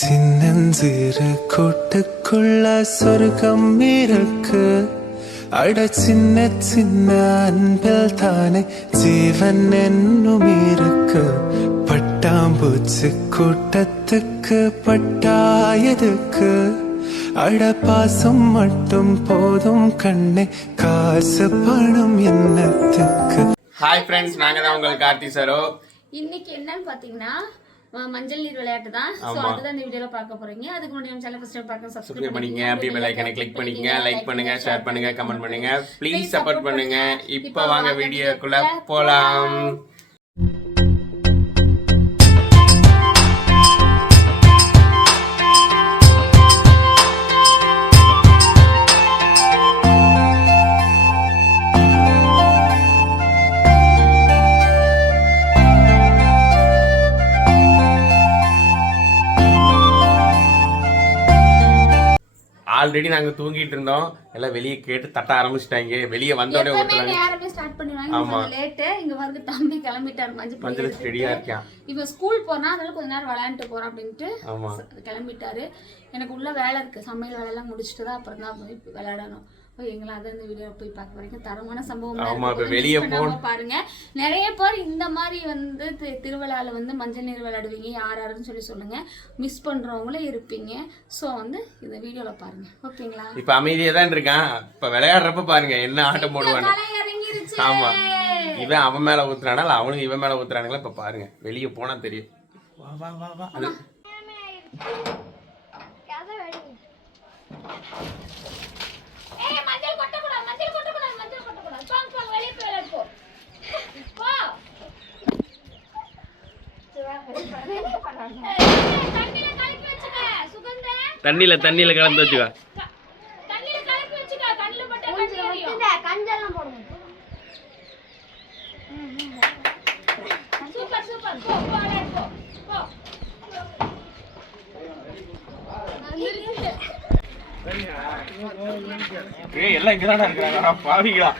சின்னஞ்சிறு கூட்டுக்குள்ள சொர்க்கம் இருக்கு. அட சின்ன சின்ன அன்பில் தானே ஜீவன் என்னும் இருக்கு. பட்டாம்பூச்சி கூட்டத்துக்கு பட்டாயதுக்கு. அட பாசம் மட்டும் போதும் கண்ணே, காசு பணம் என்னத்துக்கு. ஹாய் ஃப்ரெண்ட்ஸ், நாங்க தான் உங்கள் கார்த்தி சரோ. இன்னைக்கு என்னன்னு பாத்தீங்கன்னா மஞ்சள் நீர் விளையாட்டு தான். சோ அதுதான் இந்த வீடியோல பார்க்க போறீங்க. அதுக்கு முன்னாடி நம்ம சேனலை ஃபர்ஸ்ட் பார்க்க சப்ஸ்கிரைப் பண்ணிக்கங்க, அப்படியே பெல் ஐகானை கிளிக் பண்ணிக்கங்க, லைக் பண்ணுங்க, ஷேர் பண்ணுங்க, கமெண்ட் பண்ணுங்க, ப்ளீஸ் சப்போர்ட் பண்ணுங்க. இப்போ வாங்க வீடியோக்குள்ள போலாம். ஆல்ரெடி நாங்க தூங்கிட்டு இருந்தோம், எல்லாம் வெளியே கேட்டு தட்ட ஆரம்பிச்சிட்டாங்க. வெளியே வந்தோடனே ஓட்டுறாங்க, ஸ்டார்ட் பண்ணிடுவாங்க. லேட் இங்க வந்து தம்பி கிளம்பிட்டாரு. மஞ்சள் ரெடியா இருக்கான். இவ ஸ்கூல் போனா அதனால கொஞ்ச நேரம் விளையாண்டுட்டு போறோம் அப்படின்ட்டு கிளம்பிட்டாரு. எனக்கு உள்ள வேலை இருக்கு, சமையல் வேலை எல்லாம் முடிச்சுட்டு தான் அப்புறம் தான் போய் விளையாடணும். எங்களை அதை இந்த வீடியோ போய் பார்க்க வரைக்கும் தரமான சம்பவம் வெளியே பாருங்க. நிறைய பேர் இந்த மாதிரி வந்து திருவிழால வந்து மஞ்சள் நீர் விளையாடுவீங்க, யாருன்னு சொல்லி சொல்லுங்க. மிஸ் பண்றவங்களும் இருப்பீங்க. ஸோ வந்து இந்த வீடியோல பாருங்க, ஓகேங்களா? இப்ப அமைதியா தான் இருக்கான். இப்ப விளையாடுறப்ப பாருங்க என்ன ஆட்டம் போடுவாங்க. ஆமா, இவன் அவன் மேல ஊத்துறானா அவனுக்கு இவன் மேல ஊத்துறானுங்களா? இப்ப பாருங்க, வெளியே போனா தெரியும். வா வா வா வா. அது தண்ணியில கலந்து வச்சுக்கா. எல்லாம் இங்கதானா இருக்கிறாங்க பாவிங்களா.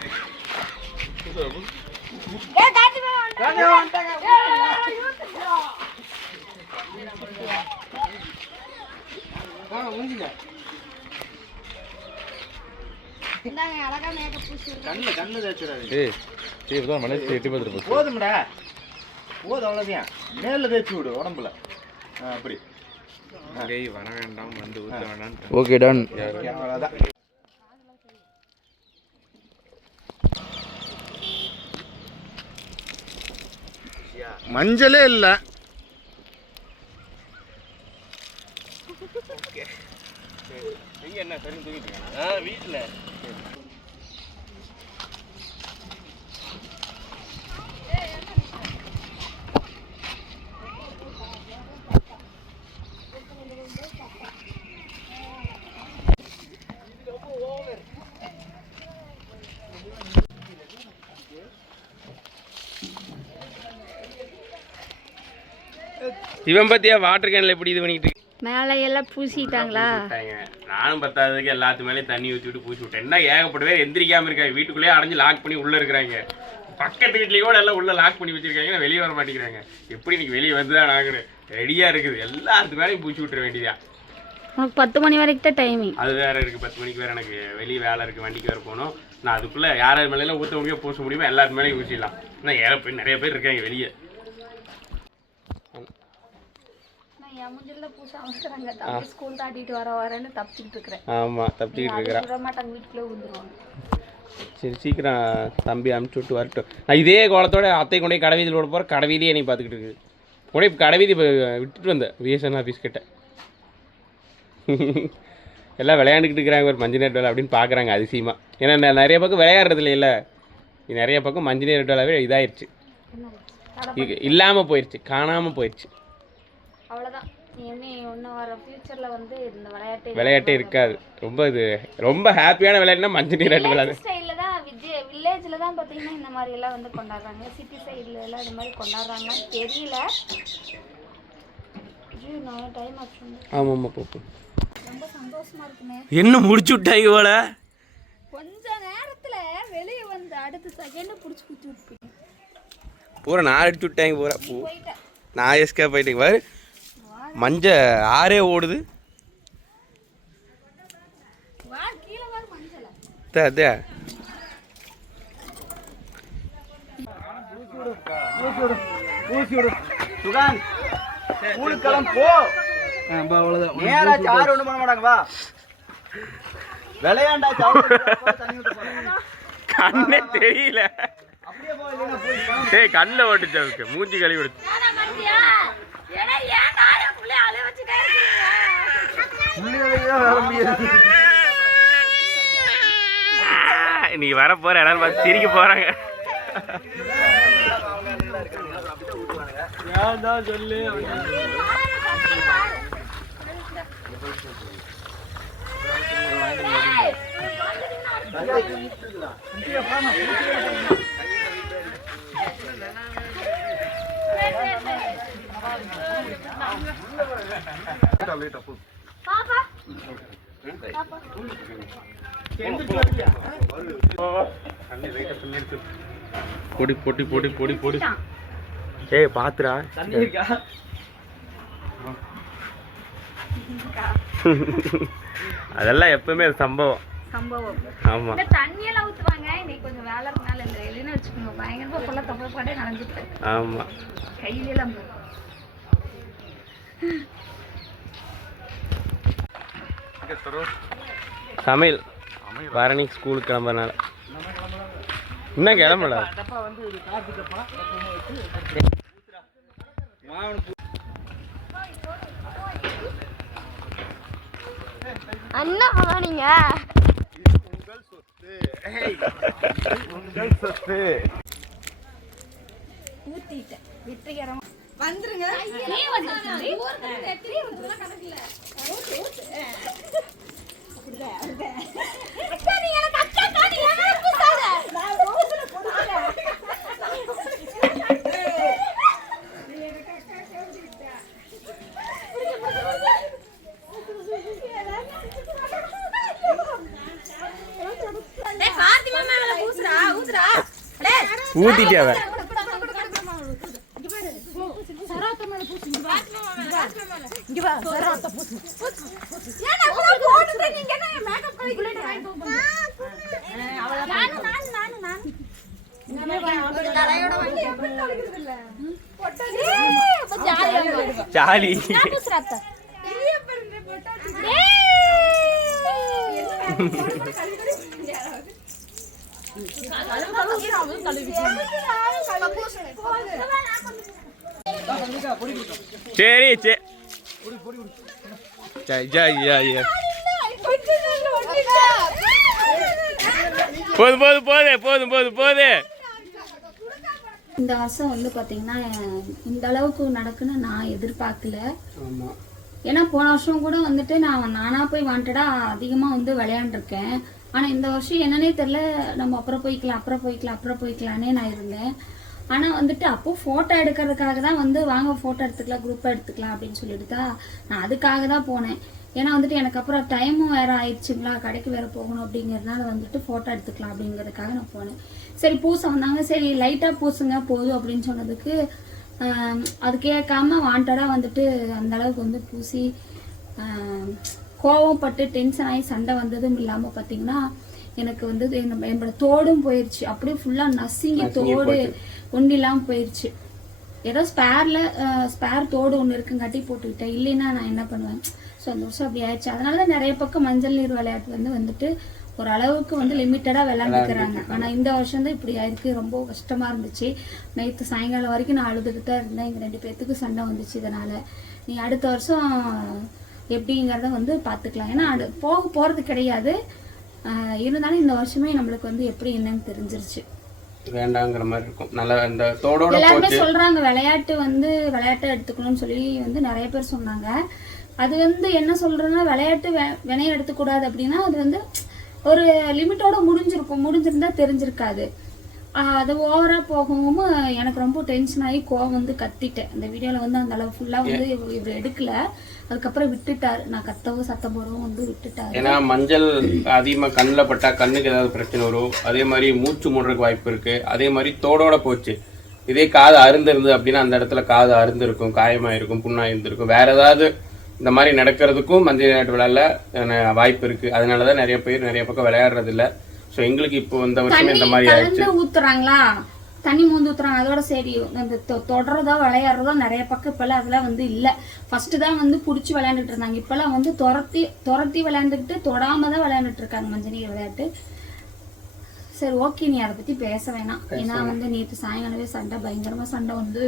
போதும்டா, போதும், அவ்வளோதான். மேல தேய்ச்சி விடு உடம்புல. அப்படி வர வேண்டாம், வந்து ஊத்த வேண்டாம். Okay, done. அவ்வளோதான். மஞ்சளே இல்லை. என்ன சரி தூக்கிட்டு வீட்டில் இவன் பத்தியா வாட்டர் கேன்ல எப்படி இது பண்ணிட்டு மேலே எல்லாம் பூசிட்டாங்களா? நானும் பத்தாததுக்கு எல்லாத்து மேலேயும் தண்ணி ஊற்றிவிட்டு பூசி விட்டேன். என்ன ஏகப்பட்ட பேர் எந்திரிக்காம இருக்காங்க, வீட்டுக்குள்ளேயே அடைஞ்சு லாக் பண்ணி உள்ள இருக்கிறாங்க. பக்கத்து வீட்லேயும் கூட எல்லாம் உள்ள லாக் பண்ணி வச்சிருக்காங்க, வெளியே வர மாட்டேங்கிறாங்க. எப்படி இன்னைக்கு வெளியே வந்துதான் நாங்கள் ரெடியா இருக்குது. எல்லாத்து மேலேயும் பூசி விட்டுற வேண்டியதா. உனக்கு 10 மணி வரைக்கும் தான் டைமிங். அது வேற இருக்கு, 10 மணிக்கு வேற எனக்கு வெளியே வேலை இருக்கு, வண்டிக்கு வேற போகணும். நான் அதுக்குள்ள யார் மேலாம் ஊற்ற முடியும் பூச முடியுமோ எல்லாத்து மேலேயும் ஊசிடலாம். ஏன்னா நிறைய பேர் இருக்காங்க வெளியே. ஸ்கூல் தாட்டிட்டு வரேன்னு தப்பிச்சுட்டு இருக்கிறேன். ஆமா, தப்பிச்சுட்டு இருக்கிறேன். வீட்டுக்குள்ளே விழுந்துருவாங்க. சரி, சீக்கிரம் தம்பி அனுப்பிச்சு விட்டு வரட்டும். நான் இதே கோலத்தோட அத்தை கொண்டே கடைவீதியில் விட போகிறேன். கடைவீதியை நீ பார்த்துக்கிட்டு இருக்குது. உடனே கடைவீதி விட்டுட்டு வந்தேன் பிஎஸ்என் ஆஃபீஸ் கிட்ட. எல்லாம் விளையாண்டுக்கிட்டு இருக்கிறாங்க ஒரு மஞ்சள் நீர் வேலை அப்படின்னு பார்க்குறாங்க அதிசயமாக. ஏன்னா நிறைய பக்கம் விளையாடுறதுல இல்லை, நிறைய பக்கம் மஞ்சள் நீர் வேலை இதாகிடுச்சு, இல்லாமல் போயிடுச்சு, காணாமல் போயிடுச்சு. அவ்வளோதான். விளையாட்டே இருக்காது. ரொம்ப ஹாப்பியான விளையாட்டுனா மஞ்சள் நீர் விளையாடு. வில்லேஜ்ல தான் பாத்தீங்கன்னா இந்த மாதிரி எல்லாம் வந்து கொண்டாடுறாங்க. சிட்டி சைடுல எல்லாம் இந்த மாதிரி கொண்டாடுறாங்க தெரியல. டைம் ஆச்சு. ஆமாம், போ. ரொம்ப சந்தோஷமா இருக்குமே. என்ன முடிச்சு விட்டாங்க போல. கொஞ்ச நேரத்துல வெளியே வந்து அடுத்த செகண்ட் புடிச்சு குத்தி விட்டுட்டீங்க. பூரா நான் அடிச்சு விட்டாங்க பூரா. நான் எஸ்கேப் ஆயிட்டேங்க பாரு. மஞ்சள் ஆறே ஓடுது. அதே சுகாந்த் ஸ்கூலுக்கெல்லாம் போ. நேரா யாரும் ஒண்ணும் பண்ண மாட்டாங்க. வா விளையாண்டா கண்ணே தெரியல. அப்படியே போய் ஏய் கண்ணில் ஓட்டுச்சு அதுக்கு மூஞ்சி கழுவி விடுச்சு. நீ வர போற எல்லாரும் பார்த்து சிரிக்க போறாங்க. சொல்லு பொடி பொடி பொடி பொடி பொடி. ஏய் பாத்துடா. அதெல்லாம் எப்பவுமே சம்பவம். ஆமா. இந்த தண்ணியெல்லாம் ஊத்துவாங்க. இன்னைக்கு கொஞ்சம் வேலை இருக்கனால இந்த எலின்னு வச்சுக்கோங்க. பயங்கரமா கொள்ள தப்பு பாட்டே நடந்துட்டு. ஆமா. கையிலெல்லாம் சமையல் பரணி ஸ்கூலுக்கு கிளம்புறனால இன்னும் கிளம்பல. அண்ணா நீங்க ஊத்திட்டேன். வெற்றிகரமா வந்துருங்க. ஊத்திட்டியா அவ? ஜாலி. சரி போது. இந்த வருஷம் வந்து பாத்தீங்கன்னா இந்த அளவுக்கு நடக்குன்னு நான் எதிர்பார்க்கல. ஏன்னா போன வருஷம் கூட வந்துட்டு நானா போய் வாண்டடா அதிகமா வந்து விளையாண்டுருக்கேன். ஆனா இந்த வருஷம் என்னன்னே தெரியல, நம்ம அப்புறம் போய்க்கலான்னே நான் இருந்தேன். ஆனா வந்துட்டு அப்போ போட்டோ எடுக்கிறதுக்காக தான் வந்து வாங்க போட்டோ எடுத்துக்கலாம், குரூப்பா எடுத்துக்கலாம் அப்படின்னு சொல்லிட்டு தான் நான் அதுக்காக தான் போனேன். ஏன்னா வந்துட்டு எனக்கு அப்புறம் டைமும் வேற ஆயிடுச்சுங்களா, கடைக்கு வேற போகணும் அப்படிங்கிறதுனால வந்துட்டு போட்டோ எடுத்துக்கலாம் அப்படிங்கிறதுக்காக நான் போனேன். சரி பூச வந்தாங்க, சரி லைட்டா பூசுங்க போதும் அப்படின்னு சொன்னதுக்கு அது கேட்காம வாண்டடா வந்துட்டு அந்த அளவுக்கு வந்து பூசி கோவப்பட்டு டென்ஷன் ஆகி சண்டை வந்ததும் இல்லாம பாத்தீங்கன்னா எனக்கு வந்து என்னோட தோடும் போயிடுச்சு. அப்படியே ஃபுல்லா நசுங்கி தோடு ஒன்று இல்லாமல் போயிடுச்சு. ஏதோ ஸ்பேர் தோடு ஒன்று இருக்குங்காட்டி போட்டுக்கிட்டேன். இல்லைன்னா நான் என்ன பண்ணுவேன். ஸோ அந்த வருஷம் அப்படி ஆயிடுச்சு. அதனால தான் நிறைய பக்கம் மஞ்சள் நீர் விளையாட்டு வந்துட்டு ஒரு அளவுக்கு வந்து லிமிட்டடாக விளையாண்டுக்கிறாங்க. ஆனால் இந்த வருஷம் தான் இப்படி ஆயிருக்கு. ரொம்ப கஷ்டமா இருந்துச்சு. நேற்று சாயங்காலம் வரைக்கும் நான் அழுதுகிட்டே இருந்தேன். எங்கள் 2 பேர்த்துக்கு சண்டை வந்துச்சு. இதனால நீ அடுத்த வருஷம் எப்படிங்கிறத வந்து பார்த்துக்கலாம். ஏன்னா போகிறது கிடையாது. இருந்தாலும் இந்த வருஷமே நம்மளுக்கு வந்து எப்படி என்னன்னு தெரிஞ்சிருச்சு. வேண்டாங்கிற மாதிரி இருக்கும். நல்லா இந்த தோடோட எல்லாருமே சொல்றாங்க விளையாட்டை எடுத்துக்கணும்னு சொல்லி வந்து நிறைய பேர் சொன்னாங்க. அது வந்து என்ன சொல்றேன்னா விளையாட்டு வினையை எடுத்துக்கூடாது அப்படின்னா அது வந்து ஒரு லிமிட்டோட முடிஞ்சிருந்தா தெரிஞ்சிருக்காது. அது ஓவரா போகவும் எனக்கு ரொம்ப டென்ஷன் ஆகி கோவம் வந்து கத்திட்டேன். இந்த வீடியோல வந்து அந்த அளவு ஃபுல்லா வந்து இவர் எடுக்கல. அதுக்கப்புறம் விட்டுட்டாரு. நான் கத்தவும் சத்தம் போடவும் வந்து விட்டுட்டாரு. ஏன்னா மஞ்சள் அதிகமாக கண்ணில் பட்டா கண்ணுக்கு ஏதாவது பிரச்சனை வரும். அதே மாதிரி மூச்சு மூடுறதுக்கு வாய்ப்பு இருக்கு. அதே மாதிரி தோடோட போச்சு. இதே காது அருந்து இருந்தது அப்படின்னா அந்த இடத்துல காது அருந்து இருக்கும், காயமாயிருக்கும், புண்ணாயிருந்திருக்கும். வேற ஏதாவது இந்த மாதிரி நடக்கிறதுக்கும் மஞ்சள் நீராட்டு விழால வாய்ப்பு இருக்கு. அதனாலதான் நிறைய பேர் நிறைய பக்கம் விளையாடுறது இல்ல. ஸோ எங்களுக்கு இப்போ இந்த வருஷம் இந்த மாதிரி ஆயிடுச்சு. ஊத்துறாங்களா, தண்ணி மூந்து ஊத்துறாங்க, அதோட சரி அந்த தொடர்றதோ விளையாடுறதோ நிறைய பக்கம் இப்பெல்லாம் அதெல்லாம் வந்து இல்லை. ஃபர்ஸ்ட் தான் வந்து பிடிச்சி விளையாண்டுட்டு இருந்தாங்க. இப்பெல்லாம் வந்து துரத்தி விளையாண்டுக்கிட்டு தொடாம தான் விளையாண்டுட்டு இருக்காங்க மஞ்சள் நீர் விளையாட்டு. சரி ஓகே, நீ அதை பத்தி பேச வேணாம். ஏன்னா வந்து நேற்று சாயங்காலமே சண்டை, பயங்கரமா சண்டை வந்து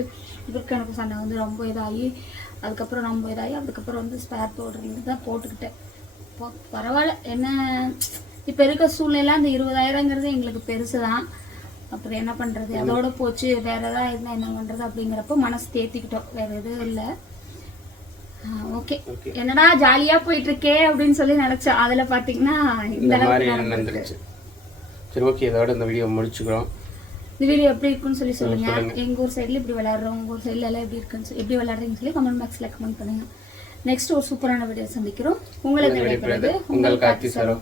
இவருக்கு எனக்கு சண்டை வந்து ரொம்ப இதாகி, அதுக்கப்புறம் ரொம்ப இதாகி, அதுக்கப்புறம் வந்து ஸ்பேர் பவுடர் தான் போட்டுக்கிட்டேன். பரவாயில்ல, என்ன இப்ப இருக்க சூழ்நிலை அந்த 20,000ங்கிறது எங்களுக்கு பெருசுதான். அப்புறம் என்ன பண்றது, அதோட போச்சு. வேற ஏதாவது இருந்தா என்ன பண்றது அப்படிங்கிறப்ப மனசு தேத்திக்கிட்டோம், வேற எதுவும் இல்லை. ஓகே, என்னடா ஜாலியா போயிட்டு இருக்கே அப்படின்னு சொல்லி நினைச்சோம். அதுல பாத்தீங்கன்னா இந்த மாதிரி நடந்துருச்சு. சரி ஓகே, இதோட இந்த வீடியோ முடிச்சுக்கிறோம். இந்த வீடியோ எப்படி இருக்குன்னு சொல்லி சொல்லுங்க. எங்க ஊர் சைடுல இப்படி விளையாடுறோம், உங்க ஊர் சைடுல எல்லாம் எப்படி இருக்குன்னு எப்படி விளையாடுறீங்கன்னு சொல்லி கமெண்ட் பாக்ஸ்ல கமெண்ட் பண்ணுங்க. நெக்ஸ்ட் ஒரு சூப்பரான வீடியோ சந்திக்கிறோம். உங்களுக்கு உங்கள் கார்த்தி சரோ.